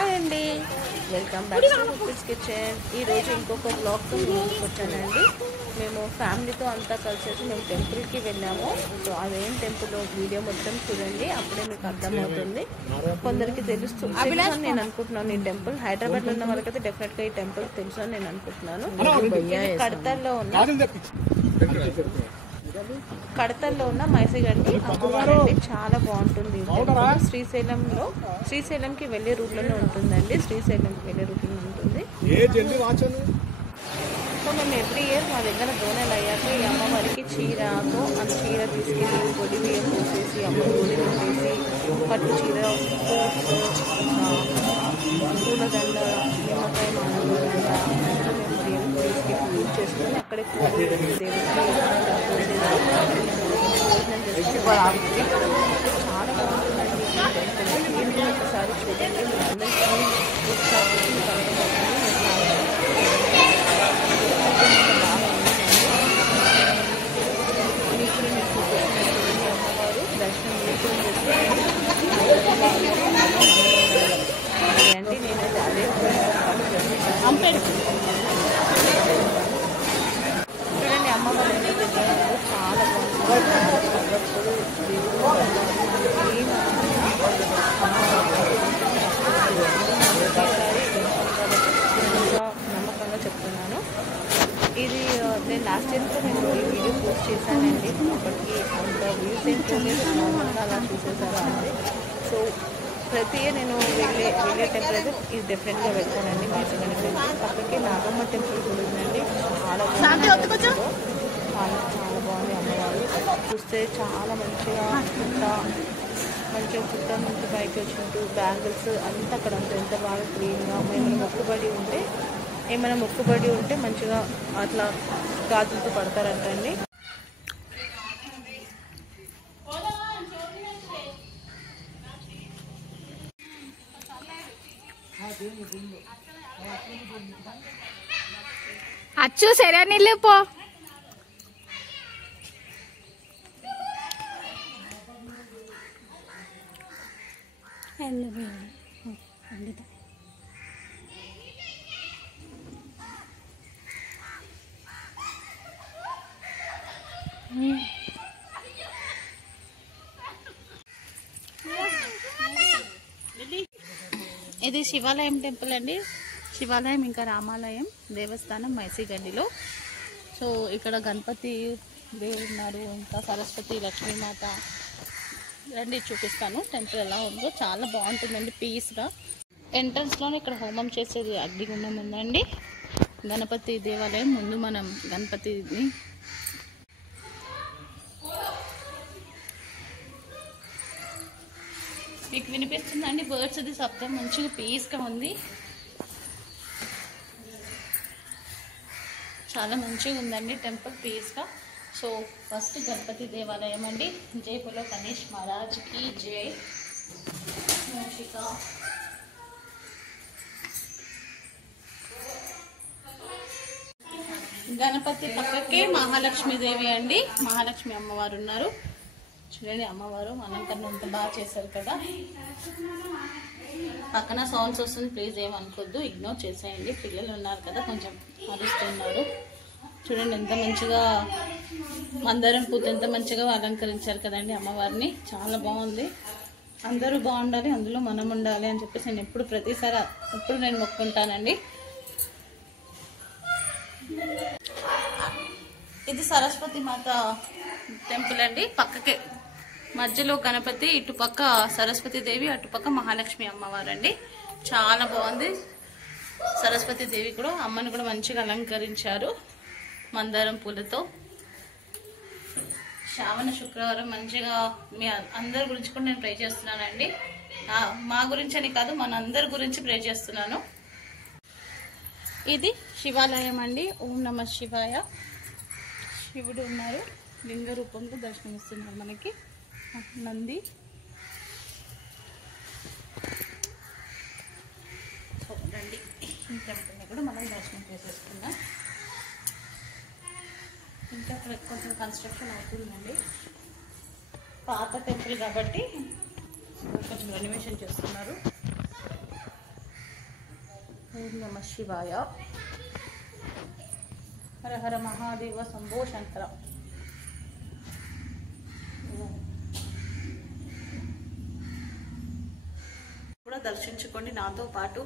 Hi అండి, welcome back to cookings kitchen. ఈరోజు ఇంకొక బ్లాగ్తో ముందుకు వచ్చానండి. మేము ఫ్యామిలీతో అంతా కలిసేసి మేము టెంపుల్కి వెళ్ళాము. సో అదేం టెంపుల్ వీడియో మొత్తం చూడండి, అప్పుడే మీకు అర్థమవుతుంది. కొందరికి తెలుసు అని నేను అనుకుంటున్నాను. ఈ టెంపుల్ హైదరాబాద్లో ఉన్న వాళ్ళకైతే డెఫినెట్గా ఈ టెంపుల్ తెలుసు అని నేను అనుకుంటున్నాను. కడతల్లో ఉన్న మైసగండి అమ్మవారు అండి. చాలా బాగుంటుంది. శ్రీశైలంకి వెళ్ళే రూట్లోనే ఉంటుందండి. శ్రీశైలంకి వెళ్ళే రూట్లో ఉంటుంది. సో మేము ఎవ్రీ ఇయర్ మా దగ్గర బోనాలు అయ్యాక ఈ అమ్మవారికి చీరతో ఆ చీర తీసుకెళ్ళి పొడి బియ్యం పోసేసి అమ్మ గుడి పెట్టేసి పట్టు చీర, పూలదండ, నిమ్మకాయ మానవుల దండ మేము దేవుడికి పూజ చేసుకొని అక్కడే దేవుడికి భోజనం చేసుకుంటాం. చాలా బాగుంటుందండి. మీరు ఒకసారి చూడండి. అమ్మవారు దర్శనం అండి. నేనైతే అదే చూడండి అమ్మవారు చాలా బాగుంటుంది. నమ్మకంగా చెప్తున్నాను. ఇది నేను లాస్ట్ ఇయర్తో నేను ఈ వీడియో పోస్ట్ చేశానండి. అప్పటికి అంత వ్యూస్ ఏం చూడలేదు, నార్మల్గా అలా చూసేసారు అంతే. సో ప్రతి ఇయర్ నేను వెళ్ళే టెంపుల్ అయితే ఇది డెఫినెట్గా వెళ్తానండి. మైసగండి టెంపుల్ పక్కకి నాగమ్మ టెంపుల్ కూడా ఉందండి. చాలా బాగుంది. చాలా బాగుంది. అమ్మవారు చూస్తే చాలా మంచిగా పుట్ట నుంచి బయట వచ్చినట్టు బ్యాంగిల్స్ అంతా అక్కడ అంతా ఎంత బాగా క్లీన్గా ఏమైనా మొక్కుబడి ఉంటే మంచిగా అట్లా గాజులతో పడతారంటండి. అచ్చు సరే నీళ్ళు పో. ఇది శివాలయం టెంపుల్ అండి. శివాలయం ఇంకా రామాలయం దేవస్థానం మైసగండిలో. సో ఇక్కడ గణపతి దేవుడు ఉన్నారు, ఇంకా సరస్వతి, లక్ష్మీమాత. రండి చూపిస్తాను టెంపుల్ ఎలా ఉందో. చాలా బాగుంటుందండి పీస్గా. ఎంట్రన్స్లోనే ఇక్కడ హోమం చేసేది అగ్నిగుండం ఉందండి. గణపతి దేవాలయం ముందు మనం గణపతిని మీకు వినిపిస్తుందండి బర్డ్స్ది శబ్దం. మంచిగా పీస్గా ఉంది, చాలా మంచిగా ఉందండి టెంపుల్ పీస్గా. సో ఫస్ట్ గణపతి దేవాలయం అండి. జై బోలో గణేష్ మహారాజ్కి జై. మూషిక గణపతి పక్కకే మహాలక్ష్మీదేవి అండి. మహాలక్ష్మి అమ్మవారు ఉన్నారు. చూడండి అమ్మవారు అలంకరణ అంత బాగా చేశారు కదా. పక్కన సౌండ్స్ వస్తుంది, ప్లీజ్ ఏమనుకోద్దు, ఇగ్నోర్ చేసేయండి. పిల్లలు ఉన్నారు కదా, కొంచెం అరుస్తున్నారు. చూడండి ఎంత మంచిగా మందారం పూత ఎంత మంచిగా అలంకరించారు కదండి అమ్మవారిని. చాలా బాగుంది. అందరూ బాగుండాలి, అందులో మనం ఉండాలి అని చెప్పేసి నేను ఎప్పుడు నేను మొక్కుంటానండి. ఇది సరస్వతి మాత టెంపుల్ అండి. పక్కకే మధ్యలో గణపతి, ఇటుపక్క సరస్వతి దేవి, అటుపక్క మహాలక్ష్మి అమ్మవారు అండి. చాలా బాగుంది. సరస్వతి దేవి కూడా అమ్మని కూడా మంచిగా అలంకరించారు మందారం పూలతో. శ్రావణ శుక్రవారం మంచిగా మీ అందరి గురించి కూడా నేను ప్రే చేస్తున్నానండి. మా గురించి అని కాదు, మన అందరి గురించి ప్రే చేస్తున్నాను. ఇది శివాలయం అండి. ఓం నమ శివాయ. శివుడు ఉన్నారు, లింగ రూపంలో దర్శనమిస్తున్నారు మనకి. నంది. చూడండి ఈ టెంపుల్ని కూడా మనం దర్శనం చేసేసుకున్నాం. ఇంకా అక్కడ కొంచెం కన్స్ట్రక్షన్ అవుతుందండి. పాత టెంపుల్ కాబట్టి కొంచెం రెనోవేషన్ చేస్తున్నారు. ఓం నమః శివాయ. హర హర మహాదేవ శంభో శంకర. కూడా దర్శించుకోండి నాతో పాటు.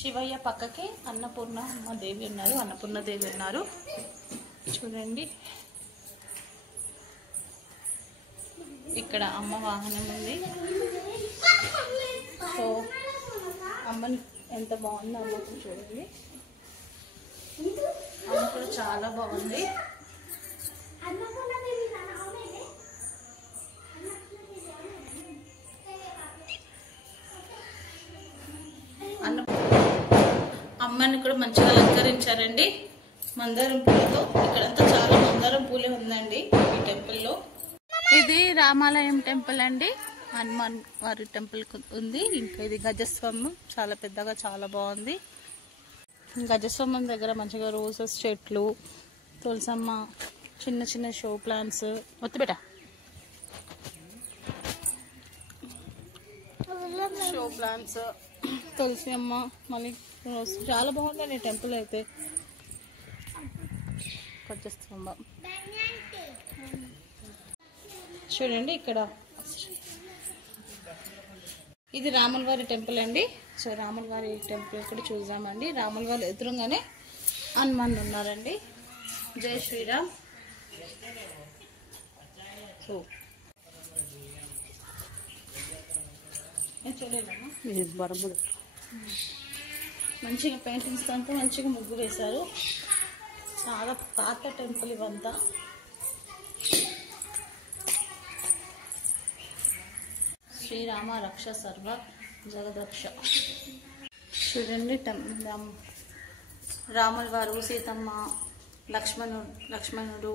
శివయ్య పక్కకి అన్నపూర్ణ దేవి ఉన్నారు, అన్నపూర్ణ దేవి ఉన్నారు. చూడండి ఇక్కడ అమ్మ వాహనం ఉంది. సో అమ్మని ఎంత బాగుందో అమ్మకు చూడండి. అమ్మ కూడా చాలా బాగుంది. అమ్మని కూడా మంచిగా అలంకరించారండి మందారం పూలతో. ఇక్కడంతా చాలా మందారం పూలే ఉందండి ఈ టెంపుల్లో. ఇది రామాలయం టెంపుల్ అండి, హనుమాన్ వారి టెంపుల్ ఉంది. ఇంకా ఇది గజస్వామి, చాలా పెద్దగా చాలా బాగుంది. గజస్వామం దగ్గర మంచిగా రోజెస్ చెట్లు, తులసమ్మ, చిన్న చిన్న షో ప్లాంట్స్ ఒత్తిబెట్ట షో ప్లాంట్స్, తులసి అమ్మ, మళ్ళీ చాలా బాగుందండి టెంపుల్ అయితే. గజస్తంభం చూడండి. ఇక్కడ ఇది రాములవారి టెంపుల్ అండి. సో రాములవారి టెంపుల్ ఇక్కడ చూద్దామండి. రాములవారి ఎదురుగానే హనుమాన్ ఉన్నారండి. జై శ్రీరామ్. సో చూడలేమా, ఇది బరబుడు మంచిగా పెయింటింగ్స్ అంతా మంచిగా ముగ్గు వేశారు. చాలా పాత టెంపుల్ ఇవంతా. శ్రీరామ రక్ష సర్వ జగదక్ష. చూడండి రాముల వారు, సీతమ్మ, లక్ష్మణుడు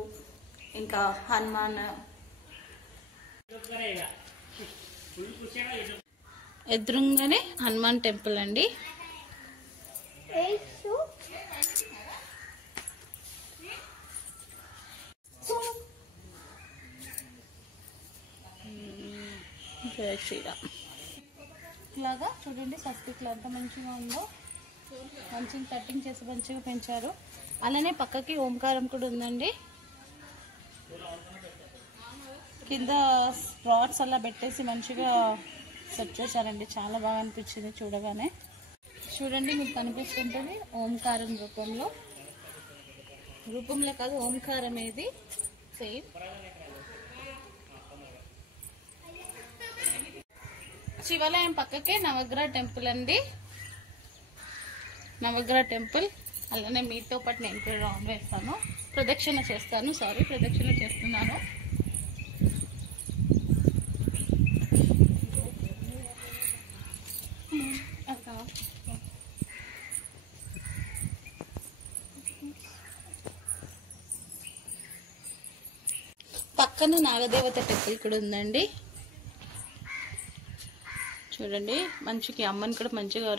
ఇంకా హనుమాన్. ఎదురుగానే హనుమాన్ టెంపుల్ అండి. జై శ్రీరామ్. ఇలాగా చూడండి స్వస్తిక్లు ఎంత మంచిగా ఉందో, మంచిగా కటింగ్ చేసి మంచిగా పెంచారు. అలానే పక్కకి ఓంకారం కూడా ఉందండి. కింద రాడ్స్ అలా పెట్టేసి మంచిగా సెట్ చేశారండి. చాలా బాగా అనిపించింది చూడగానే. చూడండి మీకు కనిపిస్తుంటుంది ఓంకారం రూపంలో కాదు, ఓంకారం ఏది సేమ్. శివాలయం పక్కకే నవగ్రహ టెంపుల్ అండి. నవగ్రహ టెంపుల్. అలానే మీతో పాటు నేను కూడా రౌండ్ వేస్తాను, ప్రదక్షిణ చేస్తున్నాను. పక్కన నాగదేవత టెంపుల్ కూడా ఉందండి. చూడండి మంచిగా అమ్మని కూడా మంచిగా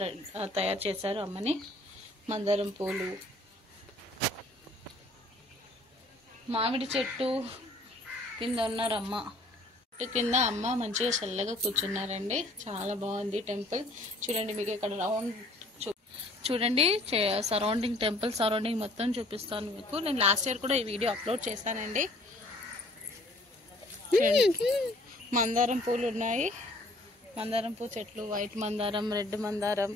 తయారు చేశారు. అమ్మని మందారం పూలు, మామిడి చెట్టు కింద ఉన్నారు అమ్మ. చెట్టు కింద అమ్మ మంచిగా చల్లగా కూర్చున్నారండి. చాలా బాగుంది టెంపుల్. చూడండి మీకు ఇక్కడ రౌండ్ చూడండి సరౌండింగ్ టెంపుల్ సరౌండింగ్ మొత్తం చూపిస్తాను మీకు. నేను లాస్ట్ ఇయర్ కూడా ఈ వీడియో అప్లోడ్ చేశానండి. మందారం పూలు ఉన్నాయి, మందారం పూ చెట్లు, వైట్ మందారం, రెడ్ మందారం,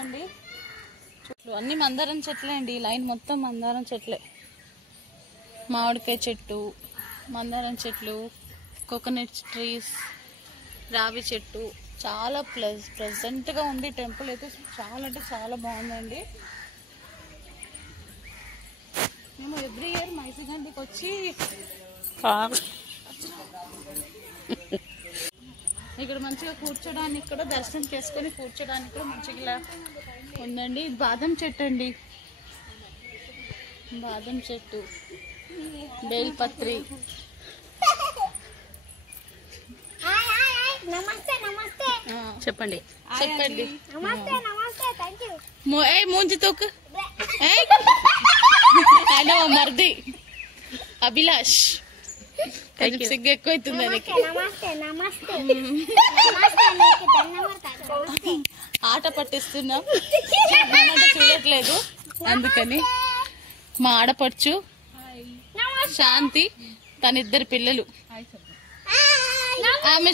అండి చెట్లు అన్ని మందారం చెట్లే అండి. ఈ లైన్ మొత్తం మందారం చెట్లే. మామిడికాయ చెట్టు, మందారం చెట్లు, కోకోనట్ ట్రీస్, రావి చెట్టు. చాలా ప్లెజెంట్గా ఉంది టెంపుల్ అయితే. చాలా అంటే చాలా బాగుందండి. మేము ఎవ్రీ ఇయర్ మైసిగండికి వచ్చి ఇక్కడ మంచిగా కూర్చోడానికి కూడా, దర్శనం చేసుకొని కూర్చోడానికి కూడా మంచిగా ఉందండి. బాదం చెట్టు అండి, బాదం చెట్టు, బేల్పత్రి. చెప్పండి మూంజి తోకు ఆయన మర్ది అభిలాష్. సిగ్గు ఎక్కువ అవుతుంది దానికి. ఆట పట్టిస్తున్నాం, చూడట్లేదు. అందుకని మా ఆడపడుచు శాంతి, తన ఇద్దరు పిల్లలు, ఆమె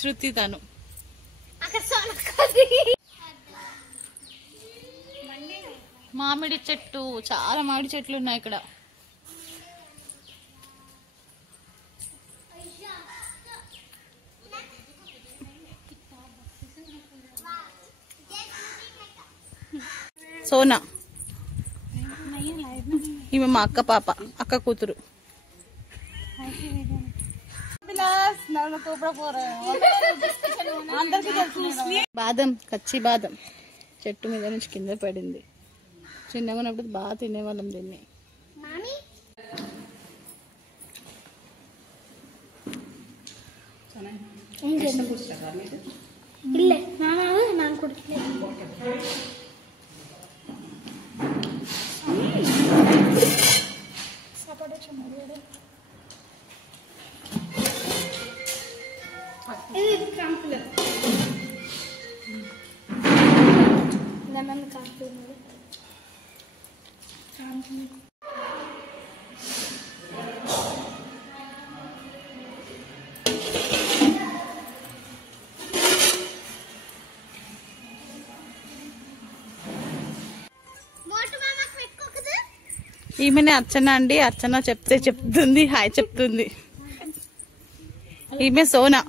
శృతి తను. మామిడి చెట్టు, చాలా మామిడి చెట్లు ఉన్నాయి ఇక్కడ. సోనా ఈమె మా అక్క పాప, అక్క కూతురు. బాదం, కచ్చి బాదం చెట్టు మీద నుంచి కింద పడింది. చిన్నగా ఉన్నప్పుడు బాగా తినేవాళ్ళం దీన్ని. ఈమెనే అర్చన అండి. అర్చన చెప్తుంది, హాయ్ చెప్తుంది. ఈమె సోనా.